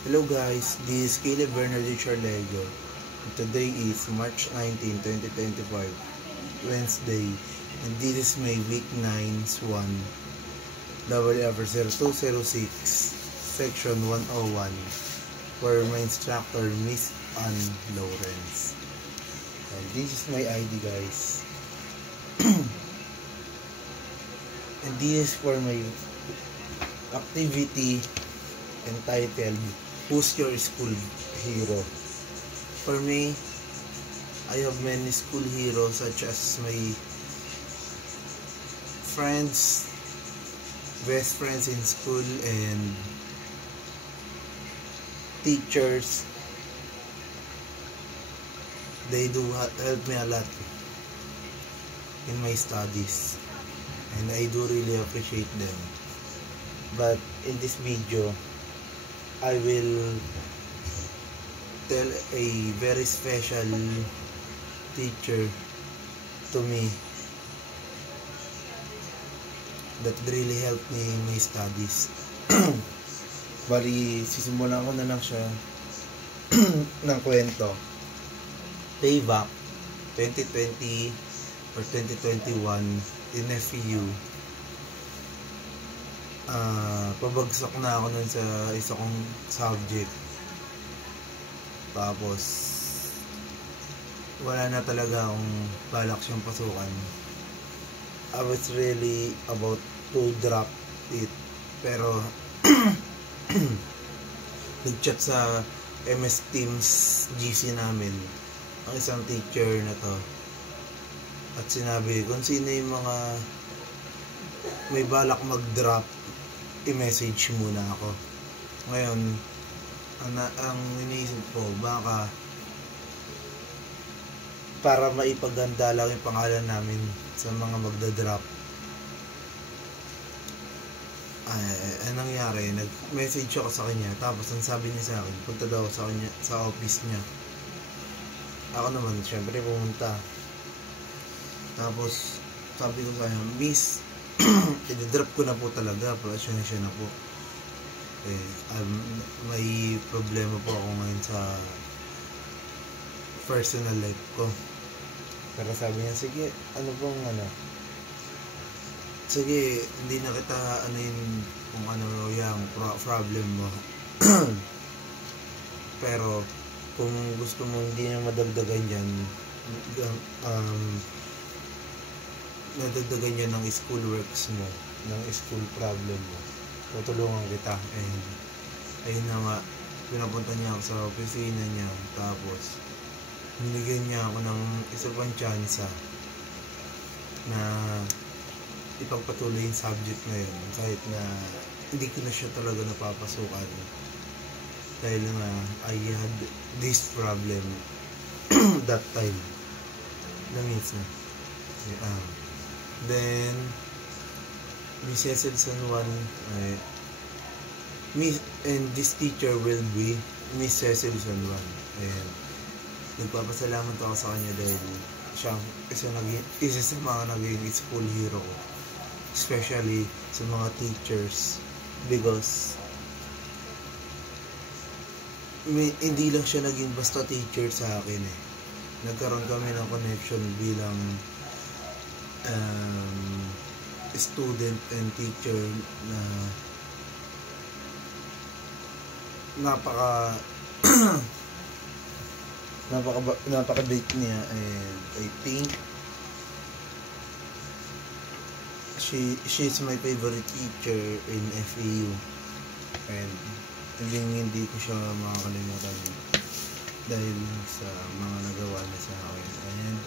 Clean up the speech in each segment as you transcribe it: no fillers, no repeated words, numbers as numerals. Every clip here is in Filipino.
Hello guys, this is Caleb Bernard Charlego. Today is March 19, 2025, Wednesday, and this is my week 9's 1, WR 0206, section 101, for my instructor, Miss Ann Lawrence. And this is my ID guys. And this is for my activity entitled Who's Your School Hero? For me, I have many school heroes such as my friends, best friends in school, and teachers. They do help me a lot in my studies, and I do really appreciate them. But in this video, I will tell a very special teacher to me that really helped me in my studies. Bali, sisimulan ko na lang siya ng kwento. Payback 2020 or 2021 in FEU. Pabagsak na ako nun sa isa kong subject. Tapos wala na talaga akong balak siyang pasukan. I was really about to drop it, pero nag-chat sa MS Teams GC namin ang isang teacher na to, at sinabi kung sino yung mga may balak mag-drop, i-message muna ako. Ngayon, ang iniisip ko, baka para maipaganda lang yung pangalan namin sa mga magda-drop. Anong nangyari, nag-message ako sa kanya, tapos ang sabi niya sa akin, punta daw sa kanya, sa office niya. Ako naman, syempre pumunta. Tapos sabi ko sa kanya, Miss, i-drop ko na po talaga, pasensya na po. May problema po ako ngayon sa personal life ko. Pero sabi niya, sige, sige, hindi na kita kung ano yung problem mo. Pero kung gusto mo hindi na madagdagan yan, nadagdagan yan ng school works mo, ng school problem mo, tutulungan kita. And ayun na nga, pinapunta niya ako sa opisina niya, tapos binigyan niya ako ng isa pang tsansa na ipagpatuloy yung subject na yun, kahit na hindi ko na siya talaga napapasukan dahil nga I had this problem that time na minsan. Then Miss Cecil San Juan, and this teacher will be Miss Cecil San Juan, and nagpapasalamat ako sa kanya dahil siya isa sa mga naging school hero ko, especially sa mga teachers, because hindi lang siya naging basta teacher sa akin nagkaroon kami ng connection bilang student and teacher na napaka-bait niya, and I think she's my favorite teacher in FEU, and hindi ko siya makakalimutan dahil sa mga nagawa niya sa akin. And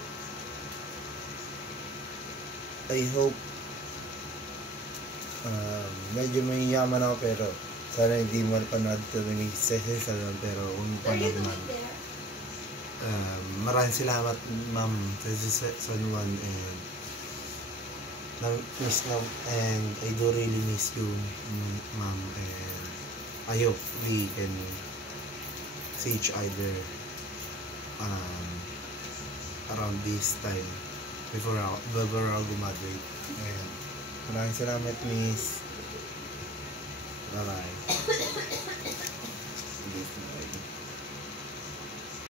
I hope medyo may yaman ako, pero sana hindi mapanood ito ni Cecil Salon, pero kung panood man, maraming salamat Ma'am Cecil San Juan, and I do really miss you, Ma'am, and I hope we can see each other around this time before ako graduate. And maraming salamat, Miss. Bye bye.